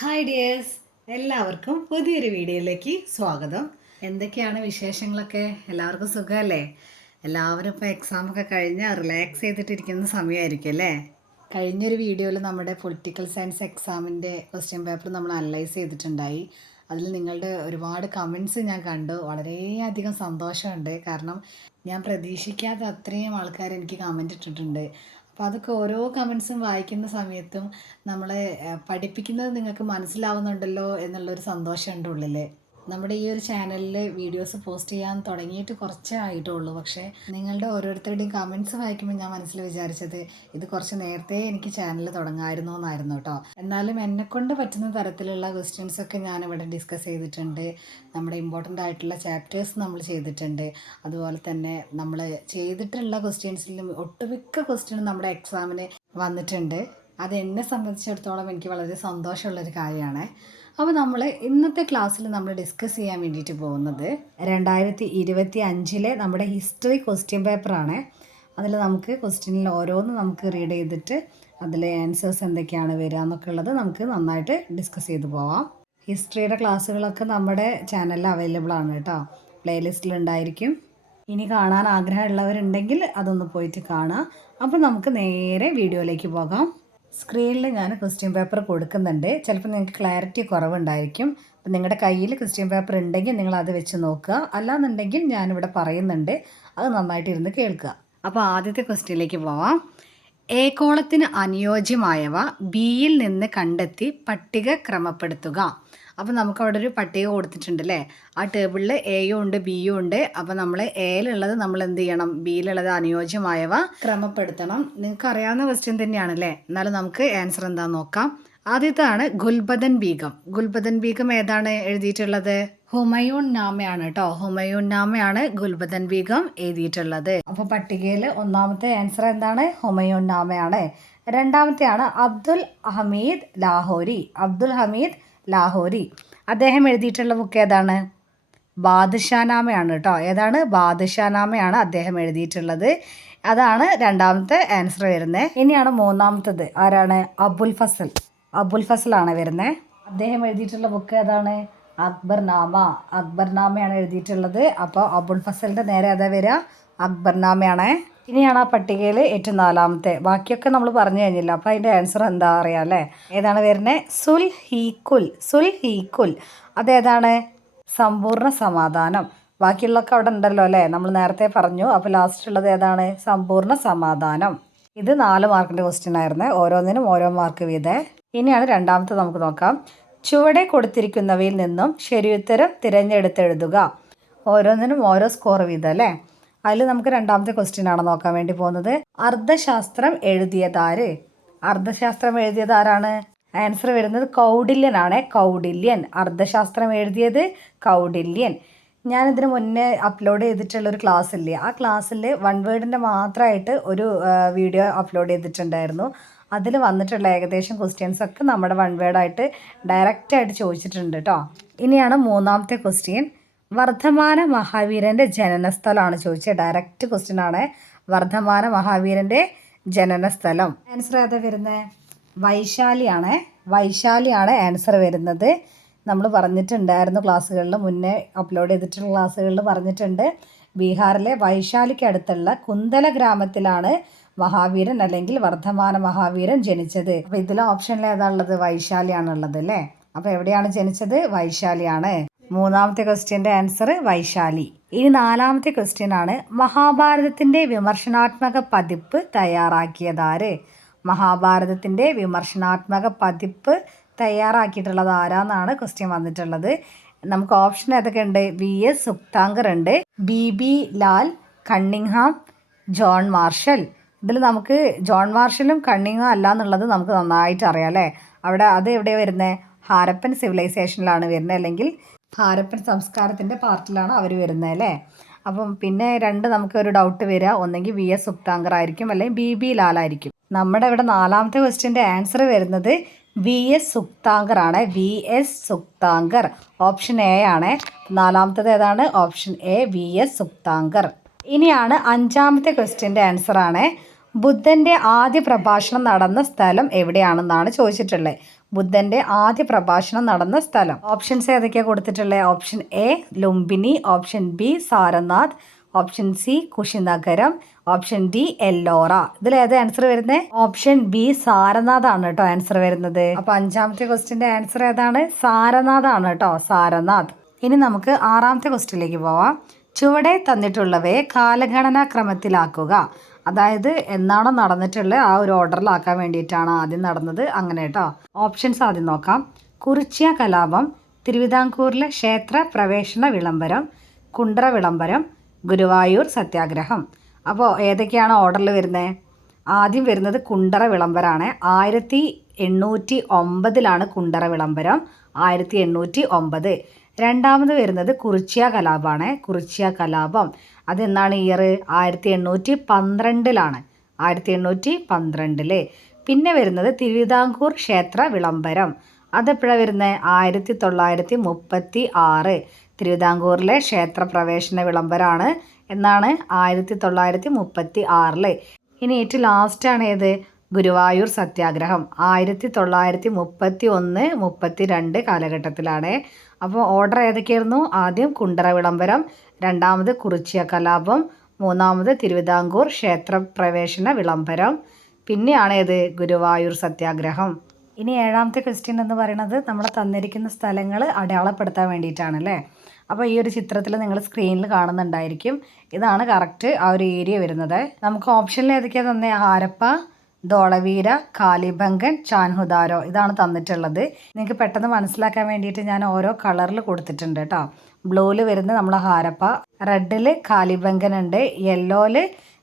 Hi dears, എല്ലാവർക്കും പുതിയൊരു വീഡിയോയിലേക്ക് സ്വാഗതം. എന്തൊക്കെയാണ് വിശേഷങ്ങളൊക്കെ? എല്ലാവർക്കും സുഖമല്ലേ? എല്ലാവരും ഇപ്പോൾ എക്സാമൊക്കെ കഴിഞ്ഞ് റിലാക്സ് ചെയ്തിട്ടിരിക്കുന്ന സമയമായിരിക്കും അല്ലേ? കഴിഞ്ഞൊരു വീഡിയോയിൽ നമ്മുടെ പൊളിറ്റിക്കൽ സയൻസ് എക്സാമിൻ്റെ ക്വസ്റ്റ്യൻ പേപ്പർ നമ്മൾ അനലൈസ് ചെയ്തിട്ടുണ്ടായി. അതിൽ നിങ്ങളുടെ ഒരുപാട് കമൻസ് ഞാൻ കണ്ടു. വളരെയധികം സന്തോഷമുണ്ട്. കാരണം ഞാൻ പ്രതീക്ഷിക്കാത്ത അത്രയും ആൾക്കാർ എനിക്ക് കമൻ്റ് ഇട്ടിട്ടുണ്ട്. അപ്പോൾ അതൊക്കെ ഓരോ കമൻസും വായിക്കുന്ന സമയത്തും നമ്മളെ പഠിപ്പിക്കുന്നത് നിങ്ങൾക്ക് മനസ്സിലാവുന്നുണ്ടല്ലോ എന്നുള്ളൊരു സന്തോഷമുണ്ട് ഉള്ളിൽ. നമ്മുടെ ഈ ഒരു ചാനലിൽ വീഡിയോസ് പോസ്റ്റ് ചെയ്യാൻ തുടങ്ങിയിട്ട് കുറച്ചേ ആയിട്ടുള്ളൂ. പക്ഷേ നിങ്ങളുടെ ഓരോരുത്തരുടെയും കമൻസ് വായിക്കുമ്പോൾ ഞാൻ മനസ്സിൽ വിചാരിച്ചത് ഇത് കുറച്ച് നേരത്തെ എനിക്ക് ചാനൽ തുടങ്ങാമായിരുന്നു എന്നായിരുന്നു കേട്ടോ. എന്നാലും എന്നെക്കൊണ്ട് പറ്റുന്ന തരത്തിലുള്ള ക്വസ്റ്റ്യൻസൊക്കെ ഞാനിവിടെ ഡിസ്കസ് ചെയ്തിട്ടുണ്ട്. നമ്മുടെ ഇമ്പോർട്ടൻ്റ് ആയിട്ടുള്ള ചാപ്റ്റേഴ്സ് നമ്മൾ ചെയ്തിട്ടുണ്ട്. അതുപോലെ തന്നെ നമ്മൾ ചെയ്തിട്ടുള്ള ക്വസ്റ്റ്യൻസിലും ഒട്ടുമിക്ക ക്വസ്റ്റ്യനും നമ്മുടെ എക്സാമിന് വന്നിട്ടുണ്ട്. അത് എന്നെ സംബന്ധിച്ചിടത്തോളം എനിക്ക് വളരെ സന്തോഷമുള്ളൊരു കാര്യമാണ്. അപ്പോൾ നമ്മൾ ഇന്നത്തെ ക്ലാസ്സിൽ നമ്മൾ ഡിസ്കസ് ചെയ്യാൻ വേണ്ടിയിട്ട് പോകുന്നത് 2025 നമ്മുടെ ഹിസ്റ്ററി ക്വസ്റ്റ്യൻ പേപ്പറാണ്. അതിൽ നമുക്ക് ക്വസ്റ്റ്യനിൽ ഓരോന്ന് നമുക്ക് റീഡ് ചെയ്തിട്ട് അതിലെ ആൻസേഴ്സ് എന്തൊക്കെയാണ് വരിക എന്നൊക്കെ ഉള്ളത് നമുക്ക് നന്നായിട്ട് ഡിസ്കസ് ചെയ്ത് പോവാം. ഹിസ്റ്ററിയുടെ ക്ലാസ്സുകളൊക്കെ നമ്മുടെ ചാനലിൽ അവൈലബിൾ ആണ് കേട്ടോ. പ്ലേലിസ്റ്റിലുണ്ടായിരിക്കും. ഇനി കാണാൻ ആഗ്രഹമുള്ളവരുണ്ടെങ്കിൽ അതൊന്ന് പോയിട്ട് കാണാം. അപ്പോൾ നമുക്ക് നേരെ വീഡിയോയിലേക്ക് പോകാം. സ്ക്രീനിൽ ഞാൻ ക്വസ്റ്റ്യൻ പേപ്പർ കൊടുക്കുന്നുണ്ട്. ചിലപ്പോൾ നിങ്ങൾക്ക് ക്ലാരിറ്റി കുറവുണ്ടായിരിക്കും. അപ്പം നിങ്ങളുടെ കയ്യിൽ ക്വസ്റ്റ്യൻ പേപ്പർ ഉണ്ടെങ്കിൽ നിങ്ങൾ അത് വെച്ച് നോക്കുക. അല്ലാന്നുണ്ടെങ്കിൽ ഞാനിവിടെ പറയുന്നുണ്ട്, അത് നന്നായിട്ട് ഇരുന്ന് കേൾക്കുക. അപ്പോൾ ആദ്യത്തെ ക്വസ്റ്റ്യനിലേക്ക് പോവാം. എ കോളത്തിന് അനുയോജ്യമായവ ബിയിൽ നിന്ന് കണ്ടെത്തി പട്ടിക ക്രമപ്പെടുത്തുക. അപ്പോൾ നമുക്ക് അവിടെ ഒരു പട്ടിക കൊടുത്തിട്ടുണ്ട് അല്ലേ? ആ ടേബിളിൽ എയും ഉണ്ട് ബിയും ഉണ്ട്. അപ്പോൾ നമ്മൾ എയിലുള്ളത് നമ്മൾ എന്ത് ചെയ്യണം? ബിയിലുള്ളത് അനുയോജ്യമായവ ക്രമപ്പെടുത്തണം. നിങ്ങൾക്ക് അറിയാവുന്ന ക്വസ്റ്റ്യൻ തന്നെയാണ് അല്ലേ? എന്നാലും നമുക്ക് ആൻസർ എന്താണെന്ന് നോക്കാം. ആദ്യത്താണ് ഗുൽബദൻ ബീഗം. ഗുൽബദൻ ബീഗം ഏതാണ് എഴുതിയിട്ടുള്ളത്? ഹുമയൂൺ നാമയാണ് കേട്ടോ. ഹുമയൂൺ നാമയാണ് ഗുൽബദൻ ബീഗം എഴുതിയിട്ടുള്ളത്. അപ്പോൾ പട്ടികയിൽ ഒന്നാമത്തെ ആൻസർ എന്താണ്? ഹുമയൂൺ നാമയാണ്. രണ്ടാമത്തെയാണ് അബ്ദുൽ ഹമീദ് ലാഹോരി. അബ്ദുൽ ഹമീദ് ലാഹോരി അദ്ദേഹം എഴുതിയിട്ടുള്ള ബുക്ക് ഏതാണ്? ബാദ്ഷാനാമയാണ് കേട്ടോ. ഏതാണ്? ബാദ്ഷാനാമയാണ് അദ്ദേഹം എഴുതിയിട്ടുള്ളത്. അതാണ് രണ്ടാമത്തെ ആൻസർ വരുന്നത്. ഇനിയാണ് മൂന്നാമത്തത്. ആരാണ്? അബുൽ ഫസൽ. അബുൽ ഫസലാണ് വരുന്നത്. അദ്ദേഹം എഴുതിയിട്ടുള്ള ബുക്ക് ഏതാണ്? അക്ബർനാമ. അക്ബർനാമയാണ് എഴുതിയിട്ടുള്ളത്. അപ്പോൾ അബുൽ ഫസലിൻ്റെ നേരെ അതാ വരിക, അക്ബർനാമയാണ്. ഇനിയാണ് ആ പട്ടികയിൽ ഏറ്റവും നാലാമത്തെ. ബാക്കിയൊക്കെ നമ്മൾ പറഞ്ഞു കഴിഞ്ഞില്ല. അപ്പോൾ അതിൻ്റെ ആൻസർ എന്താ അറിയാം അല്ലേ? ഏതാണ് വരുന്നത്? സുൽ ഹീക്കുൽ. സുൽ ഹീക്കുൽ അതേതാണ്? സമ്പൂർണ്ണ സമാധാനം. ബാക്കിയുള്ളതൊക്കെ അവിടെ ഉണ്ടല്ലോ അല്ലേ? നമ്മൾ നേരത്തെ പറഞ്ഞു. അപ്പോൾ ലാസ്റ്റ് ഉള്ളത് ഏതാണ്? സമ്പൂർണ്ണ സമാധാനം. ഇത് 4 മാർക്കിൻ്റെ ക്വസ്റ്റ്യൻ ആയിരുന്നു. ഓരോന്നിനും ഓരോ മാർക്ക് വീതം. ഇനിയാണ് രണ്ടാമത്തെ നമുക്ക് നോക്കാം. ചുവടെ കൊടുത്തിരിക്കുന്നവയിൽ നിന്നും ശരിയുത്തരം തിരഞ്ഞെടുത്തെഴുതുക. ഓരോന്നിനും ഓരോ സ്കോർ വീതം അല്ലേ? അതിൽ നമുക്ക് രണ്ടാമത്തെ ക്വസ്റ്റ്യൻ ആണ് നോക്കാൻ വേണ്ടി പോകുന്നത്. അർത്ഥശാസ്ത്രം എഴുതിയതാര്? അർത്ഥശാസ്ത്രം എഴുതിയത് ആരാണ്? ആൻസർ വരുന്നത് കൗഡില്യനാണ്. കൗഡില്യൻ. അർത്ഥശാസ്ത്രം എഴുതിയത് കൗഡില്യൻ. ഞാനിതിന് മുന്നേ അപ്ലോഡ് ചെയ്തിട്ടുള്ളൊരു ക്ലാസ് ഇല്ലേ? ആ ക്ലാസ്സിൽ 1 വേർഡിൻ്റെ മാത്രമായിട്ട് ഒരു വീഡിയോ അപ്ലോഡ് ചെയ്തിട്ടുണ്ടായിരുന്നു. അതിൽ വന്നിട്ടുള്ള ഏകദേശം ക്വസ്റ്റ്യൻസൊക്കെ നമ്മുടെ 1 വേർഡായിട്ട് ഡയറക്റ്റായിട്ട് ചോദിച്ചിട്ടുണ്ട് കേട്ടോ. ഇനിയാണ് മൂന്നാമത്തെ ക്വസ്റ്റ്യൻ. വർദ്ധമാന മഹാവീരൻ്റെ ജനനസ്ഥലമാണ് ചോദിച്ചത്. ഡയറക്റ്റ് ക്വസ്റ്റ്യൻ ആണ്. വർദ്ധമാന മഹാവീരൻ്റെ ജനനസ്ഥലം. ആൻസർ ഏതാ വരുന്നത്? വൈശാലിയാണ്. വൈശാലിയാണ് ആൻസർ വരുന്നത്. നമ്മൾ പറഞ്ഞിട്ടുണ്ടായിരുന്നു ക്ലാസ്സുകളിൽ, മുന്നേ അപ്ലോഡ് ചെയ്തിട്ടുള്ള ക്ലാസ്സുകളിൽ പറഞ്ഞിട്ടുണ്ട്. ബീഹാറിലെ വൈശാലിക്ക് അടുത്തുള്ള കുന്തല ഗ്രാമത്തിലാണ് മഹാവീരൻ അല്ലെങ്കിൽ വർദ്ധമാന മഹാവീരൻ ജനിച്ചത്. അപ്പോൾ ഇതിലെ ഓപ്ഷനിൽ ഏതാ ഉള്ളത്? വൈശാലിയാണുള്ളത് അല്ലേ? അപ്പോൾ എവിടെയാണ് ജനിച്ചത്? വൈശാലിയാണ്. മൂന്നാമത്തെ ക്വസ്റ്റ്യൻ്റെ ആൻസർ വൈശാലി. ഇനി നാലാമത്തെ ക്വസ്റ്റ്യൻ ആണ്. മഹാഭാരതത്തിൻ്റെ വിമർശനാത്മക പതിപ്പ് തയ്യാറാക്കിയതാര്? മഹാഭാരതത്തിൻ്റെ വിമർശനാത്മക പതിപ്പ് തയ്യാറാക്കിയിട്ടുള്ളത് ആരാന്നാണ് ക്വസ്റ്റ്യൻ വന്നിട്ടുള്ളത്. നമുക്ക് ഓപ്ഷൻ ഏതൊക്കെ ഉണ്ട്? VS സുക്താങ്കർ ഉണ്ട്, BB Lal, Cunningham, John marshal. ഇതിൽ നമുക്ക് ജോൺ മാർഷലും കണ്ണിങ്ഹാം അല്ല എന്നുള്ളത് നമുക്ക് നന്നായിട്ട് അറിയാം അല്ലേ? അവിടെ അത് എവിടെയാണ് വരുന്നത്? ഹാരപ്പൻ സിവിലൈസേഷനിലാണ് വരുന്നത്, അല്ലെങ്കിൽ ഹാരപ്പൻ സംസ്കാരത്തിൻ്റെ പാർട്ടിലാണ് അവർ വരുന്നത് അല്ലേ? അപ്പം പിന്നെ നമുക്ക് ഒരു ഡൗട്ട് വരിക, ഒന്നെങ്കിൽ VS സുക്താങ്കർ ആയിരിക്കും, അല്ലെങ്കിൽ BB ലാൽ ആയിരിക്കും. നമ്മുടെ ഇവിടെ നാലാമത്തെ ക്വസ്റ്റ്യൻ്റെ ആൻസർ വരുന്നത് VS സുക്താങ്കർ ആണ്. VS സുക്താങ്കർ ഓപ്ഷൻ എ ആണ്. നാലാമത്തത് ഏതാണ്? Option A, VS സുക്താങ്കർ. ഇനിയാണ് അഞ്ചാമത്തെ ക്വസ്റ്റ്യൻ്റെ ആൻസർ ആണ്. ബുദ്ധൻ്റെ ആദ്യ പ്രഭാഷണം നടന്ന സ്ഥലം എവിടെയാണെന്നാണ് ചോദിച്ചിട്ടുള്ളത്. ബുദ്ധൻ്റെ ആദ്യ പ്രഭാഷണം നടന്ന സ്ഥലം. ഓപ്ഷൻസ് ഏതൊക്കെയാണ് കൊടുത്തിട്ടുള്ളത്? Option A Lumbini, option B Sarnath, option C Kushinagaram, option D Ellora. ഇതിൽ ഏത് ആൻസർ വരുന്നത്? ഓപ്ഷൻ ബി സാരനാഥ് ആണ് കേട്ടോ ആൻസർ വരുന്നത്. അപ്പൊ 5ാമത്തെ ക്വസ്റ്റ്യന്റെ ആൻസർ ഏതാണ്? സാരനാഥ് ആണ് കേട്ടോ, സാരനാഥ്. ഇനി നമുക്ക് 6ാമത്തെ ക്വസ്റ്റ്യനിലേക്ക് പോവാം. ചുവടെ തന്നിട്ടുള്ളവയെ കാലഗണനാ ക്രമത്തിലാക്കുക. അതായത് എന്നാണോ നടന്നിട്ടുള്ളത് ആ ഒരു ഓർഡറിലാക്കാൻ വേണ്ടിയിട്ടാണ് ആദ്യം നടന്നത്, അങ്ങനെ കേട്ടോ. ഓപ്ഷൻസ് ആദ്യം നോക്കാം. കുറിച്യ കലാപം, തിരുവിതാംകൂറിലെ ക്ഷേത്ര പ്രവേശന വിളംബരം, കുണ്ട്ര വിളംബരം, ഗുരുവായൂർ സത്യാഗ്രഹം. അപ്പോൾ ഏതൊക്കെയാണ് ഓർഡറിൽ വരുന്നത്? ആദ്യം വരുന്നത് കുണ്ട്ര വിളംബരമാണ്. 1809 കുണ്ട്ര വിളംബരം, 1809. രണ്ടാമത് വരുന്നത് കുറിച്യ കലാപമാണ്. കുറിച്യ കലാപം അതെന്നാണ് ഇയർ? 1812. 1812. പിന്നെ വരുന്നത് തിരുവിതാംകൂർ ക്ഷേത്ര വിളംബരം. അതെപ്പോഴാണ് വരുന്നത്? 1936. തിരുവിതാംകൂറിലെ ക്ഷേത്ര പ്രവേശന വിളംബരമാണ്. എന്നാണ്? 1936. ഇനി ഏറ്റവും ലാസ്റ്റാണ് ഏത്? ഗുരുവായൂർ സത്യാഗ്രഹം 1931-32 കാലഘട്ടത്തിലാണ്. അപ്പോൾ ഓർഡർ ഏതൊക്കെയായിരുന്നു? ആദ്യം കുണ്ട്ര വിളംബരം, രണ്ടാമത് കുറിച്യ കലാപം, മൂന്നാമത് തിരുവിതാംകൂർ ക്ഷേത്ര പ്രവേശന വിളംബരം, പിന്നെയാണ് ഏത്? ഗുരുവായൂർ സത്യാഗ്രഹം. ഇനി 7ാമത്തെ ക്വസ്റ്റ്യൻ എന്ന് പറയുന്നത് നമ്മൾ തന്നിരിക്കുന്ന സ്ഥലങ്ങൾ അടയാളപ്പെടുത്താൻ വേണ്ടിയിട്ടാണ് അല്ലേ. അപ്പോൾ ഈ ഒരു ചിത്രത്തിൽ നിങ്ങൾ സ്ക്രീനിൽ കാണുന്നുണ്ടായിരിക്കും. ഇതാണ് കറക്റ്റ് ആ ഒരു ഏരിയ വരുന്നത്. നമുക്ക് ഓപ്ഷനിൽ ഏതൊക്കെയാണ് തന്നെ? ഹാരപ്പ, ധോളവീര, കാലിബംഗൻ, ചാൻഹുദാരോ. ഇതാണ് തന്നിട്ടുള്ളത്. നിങ്ങൾക്ക് പെട്ടെന്ന് മനസ്സിലാക്കാൻ വേണ്ടിയിട്ട് ഞാൻ ഓരോ കളറിൽ കൊടുത്തിട്ടുണ്ട് കേട്ടോ. ബ്ലൂവിൽ വരുന്നത് നമ്മൾ ഹാരപ്പ, റെഡിൽ കാലിബംഗൻ ഉണ്ട്, യെല്ലോയിൽ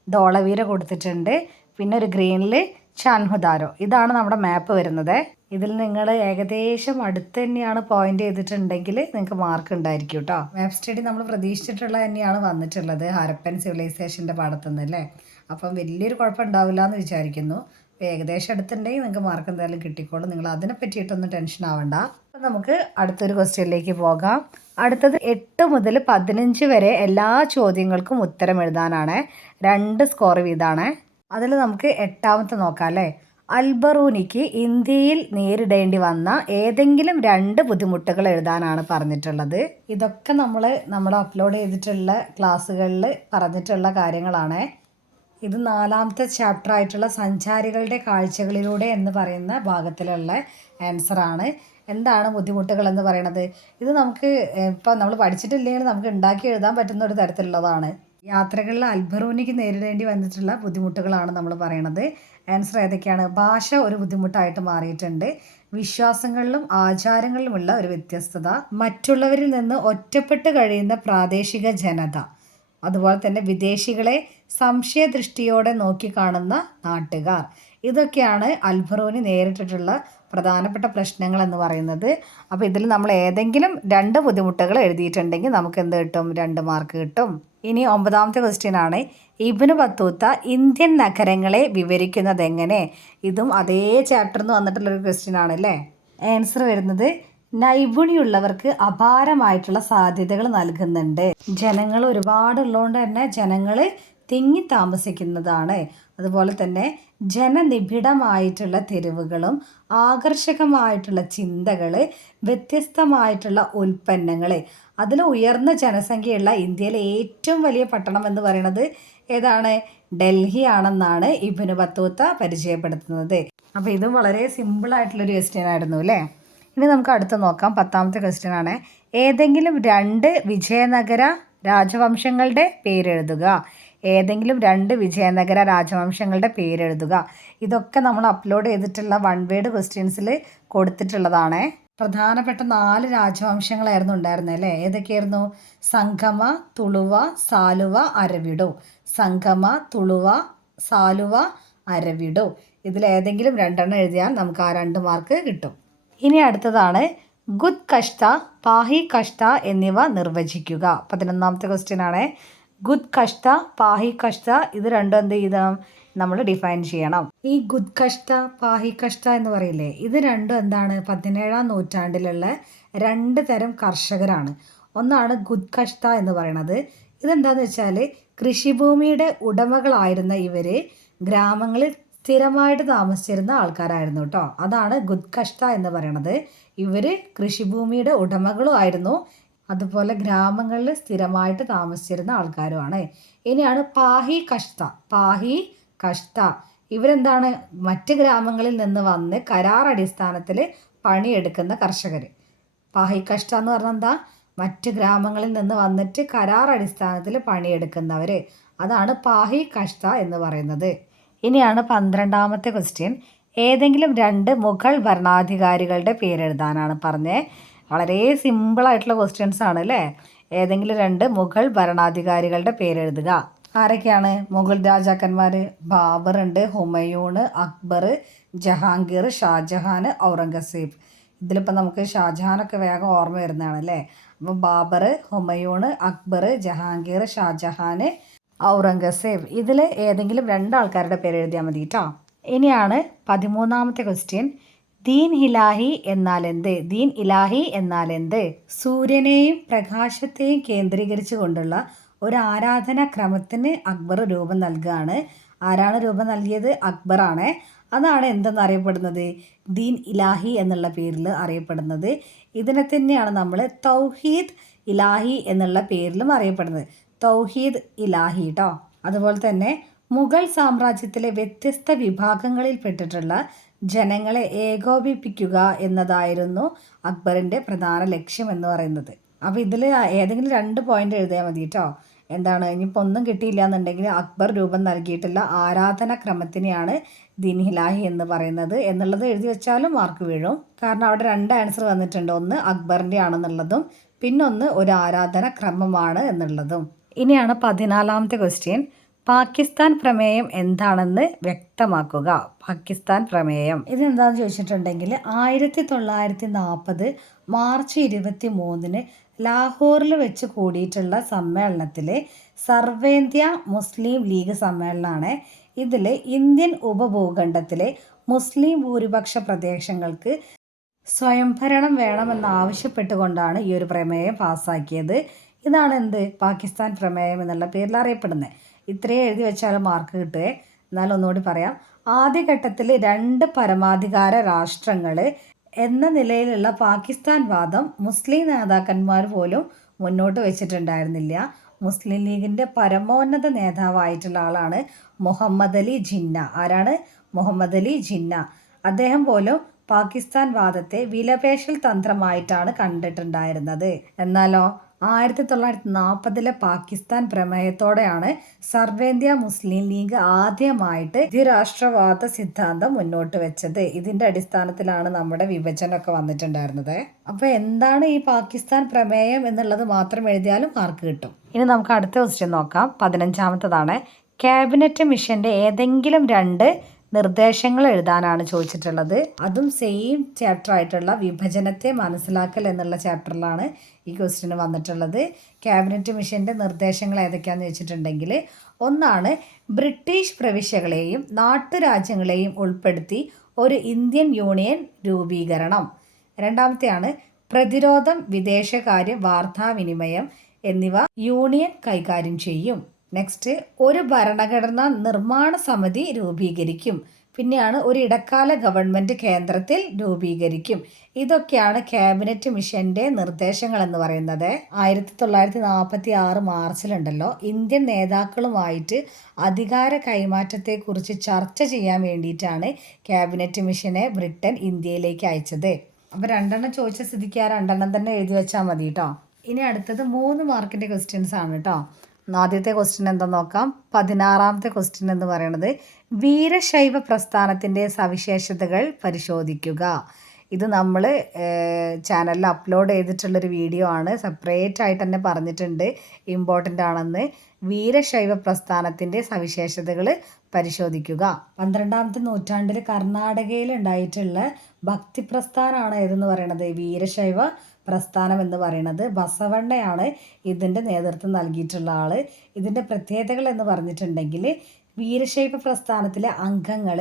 ധോളവീര കൊടുത്തിട്ടുണ്ട്, പിന്നെ ഒരു ഗ്രീനിൽ ചാൻഹുദാരോ. ഇതാണ് നമ്മുടെ മാപ്പ് വരുന്നത്. ഇതിൽ നിങ്ങൾ ഏകദേശം അടുത്ത് തന്നെയാണ് പോയിന്റ് ചെയ്തിട്ടുണ്ടെങ്കിൽ നിങ്ങൾക്ക് മാർക്ക് ഉണ്ടായിരിക്കും കേട്ടോ. മാപ്പ് സ്റ്റഡി നമ്മൾ പ്രതീക്ഷിച്ചിട്ടുള്ള തന്നെയാണ് വന്നിട്ടുള്ളത് ഹരപ്പൻ സിവിലൈസേഷൻ്റെ പാടത്തുനിന്ന് അല്ലേ. അപ്പം വലിയൊരു കുഴപ്പം ഉണ്ടാവില്ല എന്ന് വിചാരിക്കുന്നു. അപ്പോൾ ഏകദേശം അടുത്തുണ്ടെങ്കിൽ നിങ്ങൾക്ക് മാർക്ക് എന്തായാലും കിട്ടിക്കോളും. നിങ്ങൾ അതിനെ പറ്റിയിട്ടൊന്നും ടെൻഷൻ ആവണ്ട. അപ്പം നമുക്ക് അടുത്തൊരു ക്വസ്റ്റ്യനിലേക്ക് പോകാം. അടുത്തത് 8 മുതൽ 15 വരെ എല്ലാ ചോദ്യങ്ങൾക്കും ഉത്തരം എഴുതാനാണ്. 2 സ്കോർ വീതമാണ്. അതിൽ നമുക്ക് 8ാമത്തെ നോക്കാം അല്ലേ. അൽബറൂനിക്ക് ഇന്ത്യയിൽ നേരിടേണ്ടി വന്ന ഏതെങ്കിലും 2 ബുദ്ധിമുട്ടുകൾ എഴുതാനാണ് പറഞ്ഞിട്ടുള്ളത്. ഇതൊക്കെ നമ്മൾ അപ്ലോഡ് ചെയ്തിട്ടുള്ള ക്ലാസ്സുകളിൽ പറഞ്ഞിട്ടുള്ള കാര്യങ്ങളാണ്. ഇത് 4ാമത്തെ ചാപ്റ്റർ ആയിട്ടുള്ള സഞ്ചാരികളുടെ കാഴ്ചകളിലൂടെ എന്ന് പറയുന്ന ഭാഗത്തിലുള്ള ആൻസറാണ്. എന്താണ് ബുദ്ധിമുട്ടുകൾ എന്ന് പറയുന്നത്? ഇത് നമുക്ക് ഇപ്പം നമ്മൾ പഠിച്ചിട്ടില്ലെങ്കിൽ നമുക്ക് ഉണ്ടാക്കി എഴുതാൻ പറ്റുന്ന ഒരു തരത്തിലുള്ളതാണ്. യാത്രകളിൽ അൽബറൂനിക്ക് നേരിടേണ്ടി വന്നിട്ടുള്ള ബുദ്ധിമുട്ടുകളാണ് നമ്മൾ പറയണത്. ആൻസർ ഏതൊക്കെയാണ്? ഭാഷ ഒരു ബുദ്ധിമുട്ടായിട്ട് മാറിയിട്ടുണ്ട്. വിശ്വാസങ്ങളിലും ആചാരങ്ങളിലുമുള്ള ഒരു വ്യത്യസ്തത, മറ്റുള്ളവരിൽ നിന്ന് ഒറ്റപ്പെട്ട് കഴിയുന്ന പ്രാദേശിക ജനത, അതുപോലെ തന്നെ വിദേശികളെ സംശയദൃഷ്ടിയോടെ നോക്കിക്കാണുന്ന നാട്ടുകാർ. ഇതൊക്കെയാണ് അൽബറൂനി നേരിട്ടിട്ടുള്ള പ്രധാനപ്പെട്ട പ്രശ്നങ്ങൾ എന്ന് പറയുന്നത്. അപ്പോൾ ഇതിൽ നമ്മൾ ഏതെങ്കിലും 2 ബുദ്ധിമുട്ടുകൾ എഴുതിയിട്ടുണ്ടെങ്കിൽ നമുക്ക് എന്ത് കിട്ടും? 2 മാർക്ക് കിട്ടും. ഇനി 9ാമത്തെ ക്വസ്റ്റ്യൻ ആണ്. ഇബ്നു ബത്തൂത്ത ഇന്ത്യൻ നഗരങ്ങളെ വിവരിക്കുന്നത് എങ്ങനെ? ഇതും അതേ ചാപ്റ്ററിൽ നിന്ന് വന്നിട്ടുള്ളൊരു ക്വസ്റ്റ്യൻ ആണല്ലേ. ആൻസർ വരുന്നത് നൈപുണ്യമുള്ളവർക്ക് അപാരമായിട്ടുള്ള സാധ്യതകൾ നൽകുന്നുണ്ട്. ജനങ്ങൾ ഒരുപാടുള്ളതുകൊണ്ട് തന്നെ ജനങ്ങൾ തിങ്ങി താമസിക്കുന്നതാണ്. അതുപോലെ തന്നെ ജനനിബിഡമായിട്ടുള്ള തെരുവുകളും ആകർഷകമായിട്ടുള്ള ചിന്തകൾ, വ്യത്യസ്തമായിട്ടുള്ള ഉൽപ്പന്നങ്ങൾ, അതിൽ ഉയർന്ന ജനസംഖ്യയുള്ള ഇന്ത്യയിലെ ഏറ്റവും വലിയ പട്ടണം എന്ന് പറയുന്നത് ഏതാണ്? ഡൽഹി ആണെന്നാണ് ഇബ്നു ബത്തൂത്ത പരിചയപ്പെടുത്തുന്നത്. അപ്പോൾ ഇതും വളരെ സിമ്പിളായിട്ടുള്ളൊരു ക്വസ്റ്റ്യൻ ആയിരുന്നു അല്ലേ. ഇനി നമുക്ക് അടുത്ത് നോക്കാം. 10ാമത്തെ ക്വസ്റ്റ്യൻ ആണ്. ഏതെങ്കിലും 2 വിജയനഗര രാജവംശങ്ങളുടെ പേരെഴുതുക. ഏതെങ്കിലും 2 വിജയനഗര രാജവംശങ്ങളുടെ പേരെഴുതുക. ഇതൊക്കെ നമ്മൾ അപ്ലോഡ് ചെയ്തിട്ടുള്ള 1 വേർഡ് ക്വസ്റ്റ്യൻസിൽ കൊടുത്തിട്ടുള്ളതാണ്. പ്രധാനപ്പെട്ട 4 രാജവംശങ്ങളായിരുന്നു ഉണ്ടായിരുന്നത് അല്ലേ. ഏതൊക്കെയായിരുന്നു? സംഗമ, തുളുവ, സാലുവ, അരവിഡു. സംഗമ, തുളുവ, സാലുവ, അരവിഡു. ഇതിലേതെങ്കിലും 2 എഴുതിയാൽ നമുക്ക് ആ 2 മാർക്ക് കിട്ടും. ഇനി അടുത്തതാണ് ഗുദ് കഷ്ത, പാഹി കഷ്ത എന്നിവ നിർവചിക്കുക. 11ാമത്തെ ക്വസ്റ്റ്യൻ ആണ്. ഗുദ് കഷ്ത, പാഹി കഷ്ത ഇത് രണ്ടും എന്ത് ചെയ്യണം? നമ്മൾ ഡിഫൈൻ ചെയ്യണം. ഈ ഗുദ് കഷ്ത, പാഹി കഷ്ത എന്ന് പറയില്ലേ, ഇത് രണ്ടും എന്താണ്? 17ാം നൂറ്റാണ്ടിലുള്ള 2 തരം കർഷകരാണ്. ഒന്നാണ് ഗുദ് കഷ്ത എന്ന് പറയുന്നത്. ഇതെന്താണെന്ന് വെച്ചാൽ കൃഷിഭൂമിയുടെ ഉടമകളായിരുന്ന ഇവർ ഗ്രാമങ്ങളിൽ സ്ഥിരമായിട്ട് താമസിച്ചിരുന്ന ആൾക്കാരായിരുന്നു കേട്ടോ. അതാണ് ഗുദ്കഷ്ത എന്ന് പറയുന്നത്. ഇവർ കൃഷിഭൂമിയുടെ ഉടമകളും ആയിരുന്നു, അതുപോലെ ഗ്രാമങ്ങളിൽ സ്ഥിരമായിട്ട് താമസിച്ചിരുന്ന ആൾക്കാരുമാണ്. ഇനിയാണ് പാഹി കഷ്ത. പാഹി കഷ്ത ഇവരെന്താണ്, മറ്റ് ഗ്രാമങ്ങളിൽ നിന്ന് വന്ന് കരാർ അടിസ്ഥാനത്തിൽ പണിയെടുക്കുന്ന കർഷകർ. പാഹി കഷ്ത എന്ന് പറഞ്ഞാൽ എന്താ, മറ്റ് ഗ്രാമങ്ങളിൽ നിന്ന് വന്നിട്ട് കരാർ അടിസ്ഥാനത്തിൽ പണിയെടുക്കുന്നവർ, അതാണ് പാഹി കഷ്ത എന്ന് പറയുന്നത്. ഇനിയാണ് 12ാമത്തെ ക്വസ്റ്റ്യൻ. ഏതെങ്കിലും 2 മുഗൾ ഭരണാധികാരികളുടെ പേരെഴുതാനാണ് പറഞ്ഞത്. വളരെ സിമ്പിളായിട്ടുള്ള ക്വസ്റ്റ്യൻസ് ആണ് അല്ലേ. ഏതെങ്കിലും 2 മുഗൾ ഭരണാധികാരികളുടെ പേരെഴുതുക. ആരൊക്കെയാണ് മുഗൾ രാജാക്കന്മാർ? ബാബർ ഉണ്ട്, ഹുമയൂൺ, അക്ബർ, ജഹാംഗീർ, ഷാജഹാൻ, ഔറംഗസേബ്. ഇതിലിപ്പോൾ നമുക്ക് ഷാജഹാനൊക്കെ വേഗം ഓർമ്മ വരുന്നതാണ് അല്ലേ. അപ്പോൾ ബാബർ, ഹുമയൂൺ, അക്ബർ, ജഹാംഗീർ, ഷാജഹാൻ, ഔറംഗസേബ്. ഇതിൽ ഏതെങ്കിലും 2 ആൾക്കാരുടെ പേര് എഴുതിയാൽ മതി കേട്ടോ. ഇനിയാണ് 13ാമത്തെ ക്വസ്റ്റ്യൻ. ദീൻ ഇലാഹി എന്നാൽ എന്ത്? ദീൻ ഇലാഹി എന്നാൽ എന്ത്? സൂര്യനെയും പ്രകാശത്തെയും കേന്ദ്രീകരിച്ചു കൊണ്ടുള്ള ഒരു ആരാധനാക്രമത്തിന് അക്ബർ രൂപം നൽകുകയാണ്. ആരാണ് രൂപം നൽകിയത്? അക്ബറാണ്. അതാണ് എന്തെന്നറിയപ്പെടുന്നത്? ദീൻ ഇലാഹി എന്നുള്ള പേരിൽ അറിയപ്പെടുന്നത്. ഇതിനെ തന്നെയാണ് നമ്മൾ തൗഹീദ് ഇലാഹി എന്നുള്ള പേരിലും അറിയപ്പെടുന്നത്. തൗഹീദ് ഇലാഹി കേട്ടോ. അതുപോലെ തന്നെ മുഗൾ സാമ്രാജ്യത്തിലെ വ്യത്യസ്ത വിഭാഗങ്ങളിൽപ്പെട്ടിട്ടുള്ള ജനങ്ങളെ ഏകോപിപ്പിക്കുക എന്നതായിരുന്നു അക്ബറിൻ്റെ പ്രധാന ലക്ഷ്യം എന്ന് പറയുന്നത്. അപ്പോൾ ഇതിൽ ഏതെങ്കിലും 2 പോയിന്റ് എഴുതിയാൽ മതി കേട്ടോ. എന്താണ്, ഇനിയിപ്പോൾ ഒന്നും കിട്ടിയില്ല എന്നുണ്ടെങ്കിൽ അക്ബർ രൂപം നൽകിയിട്ടുള്ള ആരാധനാക്രമത്തിനെയാണ് ദീൻ ഇലാഹി എന്ന് പറയുന്നത് എന്നുള്ളത് എഴുതി വെച്ചാലും മാർക്ക് വീഴും. കാരണം അവിടെ 2 ആൻസർ വന്നിട്ടുണ്ട്. ഒന്ന് അക്ബറിൻ്റെ ആണെന്നുള്ളതും പിന്നൊന്ന് ഒരു ആരാധനാക്രമമാണ് എന്നുള്ളതും. ഇനിയാണ് 14ാമത്തെ ക്വസ്റ്റ്യൻ. പാകിസ്ഥാൻ പ്രമേയം എന്താണെന്ന് വ്യക്തമാക്കുക. പാകിസ്ഥാൻ പ്രമേയം ഇതെന്താണെന്ന് ചോദിച്ചിട്ടുണ്ടെങ്കിൽ 1940 മാർച്ച് 23 ലാഹോറിൽ വെച്ച് കൂടിയിട്ടുള്ള സമ്മേളനത്തിലെ സർവേന്ത്യ മുസ്ലിം ലീഗ് സമ്മേളനമാണ്. ഇതിൽ ഇന്ത്യൻ ഉപഭൂഖണ്ഡത്തിലെ മുസ്ലിം ഭൂരിപക്ഷ പ്രദേശങ്ങൾക്ക് സ്വയംഭരണം വേണമെന്നാവശ്യപ്പെട്ടുകൊണ്ടാണ് ഈ ഒരു പ്രമേയം പാസ്സാക്കിയത്. ഇതാണ് എന്ത്, പാകിസ്ഥാൻ പ്രമേയം എന്നുള്ള പേരിൽ അറിയപ്പെടുന്നത്. ഇത്രയും എഴുതി വെച്ചാലും മാർക്ക് കിട്ടുകയെ. എന്നാലും ഒന്നുകൂടി പറയാം. ആദ്യഘട്ടത്തിൽ 2 പരമാധികാര രാഷ്ട്രങ്ങൾ എന്ന നിലയിലുള്ള പാകിസ്ഥാൻ വാദം മുസ്ലിം നേതാക്കന്മാർ പോലും മുന്നോട്ട് വെച്ചിട്ടുണ്ടായിരുന്നില്ല. മുസ്ലിം ലീഗിൻ്റെ പരമോന്നത നേതാവായിട്ടുള്ള ആളാണ് മുഹമ്മദ് അലി ജിന്ന. ആരാണ്? മുഹമ്മദ് അലി ജിന്ന. അദ്ദേഹം പോലും പാകിസ്ഥാൻ വാദത്തെ വിലപേശൽ തന്ത്രമായിട്ടാണ് കണ്ടിട്ടുണ്ടായിരുന്നത്. എന്നാലോ 1940 പാകിസ്ഥാൻ പ്രമേയത്തോടെയാണ് സർവേന്ത്യ മുസ്ലിം ലീഗ് ആദ്യമായിട്ട് ദ്വിരാഷ്ട്രവാദ സിദ്ധാന്തം മുന്നോട്ട് വെച്ചത്. ഇതിന്റെ അടിസ്ഥാനത്തിലാണ് നമ്മുടെ വിഭജനമൊക്കെ വന്നിട്ടുണ്ടായിരുന്നത്. അപ്പോൾ എന്താണ് ഈ പാകിസ്ഥാൻ പ്രമേയം എന്നുള്ളത് മാത്രം എഴുതിയാലും മാർക്ക് കിട്ടും. ഇനി നമുക്ക് അടുത്ത ക്വസ്റ്റ്യൻ നോക്കാം. 15ാമത്തതാണ്. ക്യാബിനറ്റ് മിഷന്റെ ഏതെങ്കിലും 2 നിർദ്ദേശങ്ങൾ എഴുതാനാണ് ചോദിച്ചിട്ടുള്ളത്. അതും സെയിം ചാപ്റ്റർ ആയിട്ടുള്ള വിഭജനത്തെ മനസ്സിലാക്കൽ എന്നുള്ള ചാപ്റ്ററിലാണ് ഈ ക്വസ്റ്റ്യൻ വന്നിട്ടുള്ളത്. ക്യാബിനറ്റ് മിഷൻ്റെ നിർദ്ദേശങ്ങൾ ഏതൊക്കെയാണെന്ന് വെച്ചിട്ടുണ്ടെങ്കിൽ, ഒന്നാണ് ബ്രിട്ടീഷ് പ്രവിശ്യകളെയും നാട്ടുരാജ്യങ്ങളെയും ഉൾപ്പെടുത്തി ഒരു ഇന്ത്യൻ യൂണിയൻ രൂപീകരണം. രണ്ടാമത്തെയാണ് പ്രതിരോധം, വിദേശകാര്യം, വാർത്താവിനിമയം എന്നിവ യൂണിയൻ കൈകാര്യം ചെയ്യും. നെക്സ്റ്റ്, ഒരു ഭരണഘടനാ നിർമ്മാണ സമിതി രൂപീകരിക്കും. പിന്നെയാണ് ഒരു ഇടക്കാല ഗവൺമെൻറ് കേന്ദ്രത്തിൽ രൂപീകരിക്കും. ഇതൊക്കെയാണ് ക്യാബിനറ്റ് മിഷൻ്റെ നിർദ്ദേശങ്ങൾ എന്ന് പറയുന്നത്. 1946 മാർച്ചിലുണ്ടല്ലോ, ഇന്ത്യൻ നേതാക്കളുമായിട്ട് അധികാര കൈമാറ്റത്തെക്കുറിച്ച് ചർച്ച ചെയ്യാൻ വേണ്ടിയിട്ടാണ് ക്യാബിനറ്റ് മിഷനെ ബ്രിട്ടൻ ഇന്ത്യയിലേക്ക് അയച്ചത്. അപ്പോൾ 2 ചോദിച്ച സ്ഥിതിക്ക് ആ 2 തന്നെ എഴുതി വെച്ചാൽ മതി കേട്ടോ. ഇനി അടുത്തത് 3 മാർക്കിൻ്റെ ക്വസ്റ്റ്യൻസ് ആണ് കേട്ടോ. ആദ്യത്തെ ക്വസ്റ്റ്യൻ എന്താണെന്ന് നോക്കാം. 16ാമത്തെ ക്വസ്റ്റ്യൻ എന്ന് പറയുന്നത് വീരശൈവ പ്രസ്ഥാനത്തിൻ്റെ സവിശേഷതകൾ പരിശോധിക്കുക. ഇത് നമ്മൾ ചാനലിൽ അപ്ലോഡ് ചെയ്തിട്ടുള്ളൊരു വീഡിയോ ആണ്. സെപ്പറേറ്റ് ആയിട്ട് തന്നെ പറഞ്ഞിട്ടുണ്ട്, ഇമ്പോർട്ടൻ്റ് ആണെന്ന്. വീരശൈവ പ്രസ്ഥാനത്തിൻ്റെ സവിശേഷതകൾ പരിശോധിക്കുക. 12ാമത്തെ നൂറ്റാണ്ടിൽ കർണാടകയിൽ ഉണ്ടായിട്ടുള്ള ഭക്തി പ്രസ്ഥാനമാണ് ഏതെന്ന് പറയുന്നത് വീരശൈവ പ്രസ്ഥാനം എന്ന് പറയുന്നത്. ബസവണ്ണയാണ് ഇതിൻ്റെ നേതൃത്വം നൽകിയിട്ടുള്ള ആൾ. ഇതിൻ്റെ പ്രത്യേകതകൾ എന്ന് പറഞ്ഞിട്ടുണ്ടെങ്കിൽ, വീരശൈവ പ്രസ്ഥാനത്തിലെ അംഗങ്ങൾ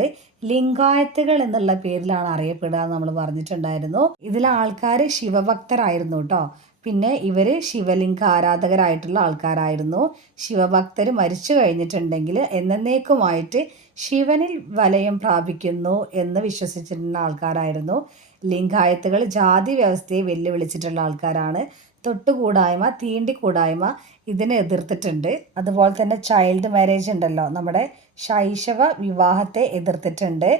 ലിംഗായത്തുകൾ എന്നുള്ള പേരിലാണ് അറിയപ്പെടുക എന്ന് നമ്മൾ പറഞ്ഞിട്ടുണ്ടായിരുന്നു. ഇതിലെ ആൾക്കാർ ശിവഭക്തരായിരുന്നു കേട്ടോ. പിന്നെ ഇവർ ശിവലിംഗ ആരാധകരായിട്ടുള്ള ആൾക്കാരായിരുന്നു. ശിവഭക്തർ മരിച്ചു കഴിഞ്ഞിട്ടുണ്ടെങ്കിൽ എന്നേക്കുമായിട്ട് ശിവനിൽ വലയം പ്രാപിക്കുന്നു എന്ന് വിശ്വസിച്ചിരുന്ന ആൾക്കാരായിരുന്നു. ലിംഗായത്തുകൾ ജാതി വ്യവസ്ഥയെ വെല്ലുവിളിച്ചിട്ടുള്ള ആൾക്കാരാണ്. തൊട്ടുകൂടായ്മ, തീണ്ടിക്കൂടായ്മ ഇതിനെ എതിർത്തിട്ടുണ്ട്. അതുപോലെ തന്നെ ചൈൽഡ് മാരേജ് ഉണ്ടല്ലോ, നമ്മുടെ ശൈശവ വിവാഹത്തെ എതിർത്തിട്ടുണ്ട്.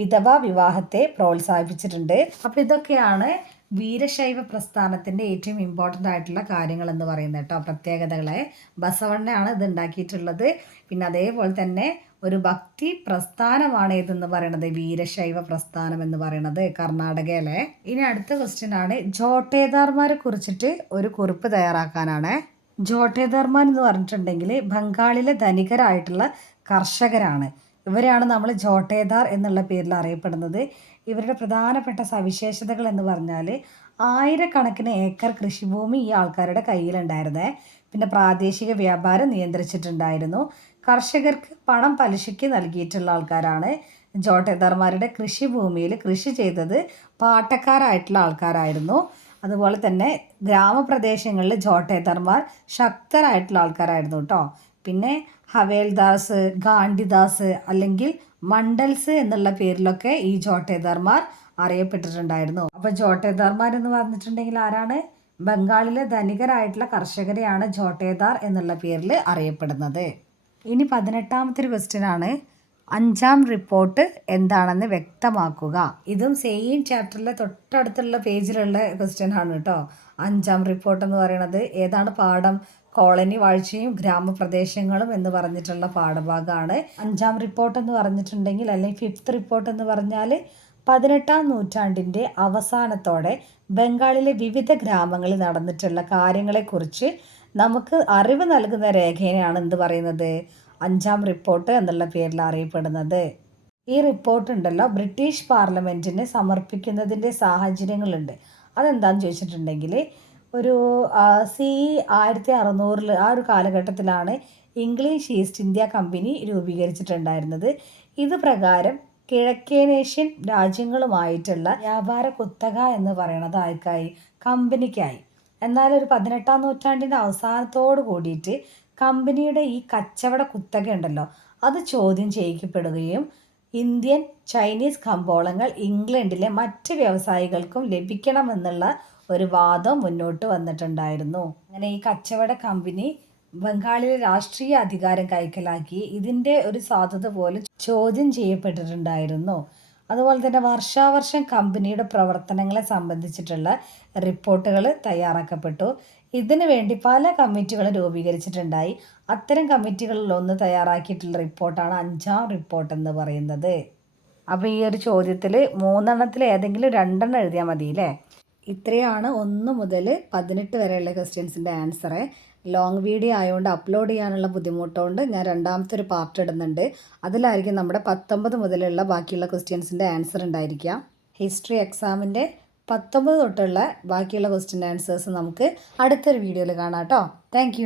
വിധവ വിവാഹത്തെ പ്രോത്സാഹിപ്പിച്ചിട്ടുണ്ട്. അപ്പോൾ ഇതൊക്കെയാണ് വീരശൈവ പ്രസ്ഥാനത്തിൻ്റെ ഏറ്റവും ഇമ്പോർട്ടൻ്റ് ആയിട്ടുള്ള കാര്യങ്ങൾ എന്ന് പറയുന്നത് കേട്ടോ, പ്രത്യേകതകളെ. ബസവണ്ണയാണ് ഇത് ഉണ്ടാക്കിയിട്ടുള്ളത്. പിന്നെ അതേപോലെ തന്നെ ഒരു ഭക്തി പ്രസ്ഥാനമാണ് ഇതെന്ന് പറയുന്നത്, വീരശൈവ പ്രസ്ഥാനം എന്ന് പറയുന്നത് കർണാടകയിലെ. ഇനി അടുത്ത ക്വസ്റ്റ്യൻ ആണ്, ജോട്ടേദാർമാരെ കുറിച്ചിട്ട് ഒരു കുറിപ്പ് തയ്യാറാക്കാനാണ്. ജോട്ടേദാർമാർ എന്ന് പറഞ്ഞിട്ടുണ്ടെങ്കിൽ ബംഗാളിലെ ധനികരായിട്ടുള്ള കർഷകരാണ്. ഇവരെയാണ് നമ്മൾ ജോട്ടേദാർ എന്നുള്ള പേരിൽ അറിയപ്പെടുന്നത്. ഇവരുടെ പ്രധാനപ്പെട്ട സവിശേഷതകൾ എന്ന് പറഞ്ഞാൽ ആയിരക്കണക്കിന് ഏക്കർ കൃഷിഭൂമി ഈ ആൾക്കാരുടെ കയ്യിലുണ്ടായിരുന്നേ. പിന്നെ പ്രാദേശിക വ്യാപാരം നിയന്ത്രിച്ചിട്ടുണ്ടായിരുന്നു. കർഷകർക്ക് പണം പലിശയ്ക്ക് നൽകിയിട്ടുള്ള ആൾക്കാരാണ്. ജോട്ടേദാർമാരുടെ കൃഷിഭൂമിയിൽ കൃഷി ചെയ്തത് പാട്ടക്കാരായിട്ടുള്ള ആൾക്കാരായിരുന്നു. അതുപോലെ തന്നെ ഗ്രാമപ്രദേശങ്ങളിൽ ജോട്ടേദാർമാർ ശക്തരായിട്ടുള്ള ആൾക്കാരായിരുന്നു കേട്ടോ. പിന്നെ ഹവേൽദാസ്, ഗാന്ധിദാസ് അല്ലെങ്കിൽ മണ്ഡൽസ് എന്നുള്ള പേരിലൊക്കെ ഈ ജോട്ടേദാർമാർ അറിയപ്പെട്ടിട്ടുണ്ടായിരുന്നു. അപ്പോൾ ജോട്ടേദാർമാർ എന്ന് പറഞ്ഞിട്ടുണ്ടെങ്കിൽ ആരാണ്? ബംഗാളിലെ ധനികരായിട്ടുള്ള കർഷകരെയാണ് ജോട്ടേദാർ എന്നുള്ള പേരിൽ അറിയപ്പെടുന്നത്. ഇനി 18ാമത്തെ ഒരു ക്വസ്റ്റ്യൻ ആണ്, 5ാം റിപ്പോർട്ട് എന്താണെന്ന് വ്യക്തമാക്കുക. ഇതും സെയിം ചാപ്റ്ററിലെ തൊട്ടടുത്തുള്ള പേജിലുള്ള ക്വസ്റ്റ്യൻ ആണ് കേട്ടോ. 5ാം റിപ്പോർട്ട് എന്ന് പറയുന്നത് ഏതാണ് പാഠം? കോളനി വാഴ്ചയും ഗ്രാമപ്രദേശങ്ങളും എന്ന് പറഞ്ഞിട്ടുള്ള പാഠഭാഗമാണ്. 5ാം റിപ്പോർട്ട് എന്ന് പറഞ്ഞിട്ടുണ്ടെങ്കിൽ, അല്ലെങ്കിൽ 5th റിപ്പോർട്ട് എന്ന് പറഞ്ഞാൽ 18ാം നൂറ്റാണ്ടിൻ്റെ അവസാനത്തോടെ ബംഗാളിലെ വിവിധ ഗ്രാമങ്ങളിൽ നടന്നിട്ടുള്ള കാര്യങ്ങളെക്കുറിച്ച് നമുക്ക് അറിവ് നൽകുന്ന രേഖയാണ് എന്ത് പറയുന്നത്? 5ാം റിപ്പോർട്ട് എന്നുള്ള പേരിൽ അറിയപ്പെടുന്നത്. ഈ റിപ്പോർട്ട് ഉണ്ടല്ലോ, ബ്രിട്ടീഷ് പാർലമെൻറ്റിന് സമർപ്പിക്കുന്നതിൻ്റെ സാഹചര്യങ്ങളുണ്ട്. അതെന്താണെന്ന് ചോദിച്ചിട്ടുണ്ടെങ്കിൽ, ഒരു CE 1600 ആ ഒരു കാലഘട്ടത്തിലാണ് ഇംഗ്ലീഷ് ഈസ്റ്റ് ഇന്ത്യ കമ്പനി രൂപീകരിച്ചിട്ടുണ്ടായിരുന്നത്. ഇത് പ്രകാരം കിഴക്കേനേഷ്യൻ രാജ്യങ്ങളുമായിട്ടുള്ള വ്യാപാര കുത്തക എന്ന് പറയുന്നത് ആർക്കായി? കമ്പനിക്കായി. എന്നാൽ ഒരു 18ാം നൂറ്റാണ്ടിൻ്റെ അവസാനത്തോട് കൂടിയിട്ട് കമ്പനിയുടെ ഈ കച്ചവട കുത്തക ഉണ്ടല്ലോ, അത് ചോദ്യം ചെയ്യിക്കപ്പെടുകയും ഇന്ത്യൻ, ചൈനീസ് കമ്പോളങ്ങൾ ഇംഗ്ലണ്ടിലെ മറ്റ് വ്യവസായികൾക്കും ലഭിക്കണമെന്നുള്ള ഒരു വാദം മുന്നോട്ട് വന്നിട്ടുണ്ടായിരുന്നു. അങ്ങനെ ഈ കച്ചവട കമ്പനി ബംഗാളിലെ രാഷ്ട്രീയ അധികാരം കൈക്കലാക്കി. ഇതിൻ്റെ ഒരു സാധ്യത പോലും ചോദ്യം ചെയ്യപ്പെട്ടിട്ടുണ്ടായിരുന്നു. അതുപോലെ തന്നെ വർഷാവർഷം കമ്പനിയുടെ പ്രവർത്തനങ്ങളെ സംബന്ധിച്ചിട്ടുള്ള റിപ്പോർട്ടുകൾ തയ്യാറാക്കപ്പെട്ടു. ഇതിനു വേണ്ടി പല കമ്മിറ്റികളും രൂപീകരിച്ചിട്ടുണ്ടായി. അത്തരം കമ്മിറ്റികളിൽ ഒന്ന് തയ്യാറാക്കിയിട്ടുള്ള റിപ്പോർട്ടാണ് 5ാം റിപ്പോർട്ട് എന്ന് പറയുന്നത്. അപ്പോൾ ഈ ഒരു ചോദ്യത്തിൽ 3 ഏതെങ്കിലും 2 എഴുതിയാൽ മതി അല്ലേ? ഇത്രയാണ് 1 മുതൽ 18 വരെയുള്ള ക്വസ്റ്റ്യൻസിൻ്റെ ആൻസറ്. ലോങ് വീഡിയോ ആയതുകൊണ്ട് അപ്ലോഡ് ചെയ്യാനുള്ള ബുദ്ധിമുട്ടുകൊണ്ട് ഞാൻ 2ാമത്തെ ഒരു പാർട്ട് ഇടുന്നുണ്ട്. അതിലായിരിക്കും നമ്മുടെ 19 മുതലുള്ള ബാക്കിയുള്ള ക്വസ്റ്റ്യൻസിൻ്റെ ആൻസർ ഉണ്ടായിരിക്കുക. ഹിസ്റ്ററി എക്സാമിൻ്റെ 19 തൊട്ടുള്ള ബാക്കിയുള്ള ക്വസ്റ്റ്യൻ ആൻസേഴ്സ് നമുക്ക് അടുത്തൊരു വീഡിയോയിൽ കാണാം കേട്ടോ. താങ്ക്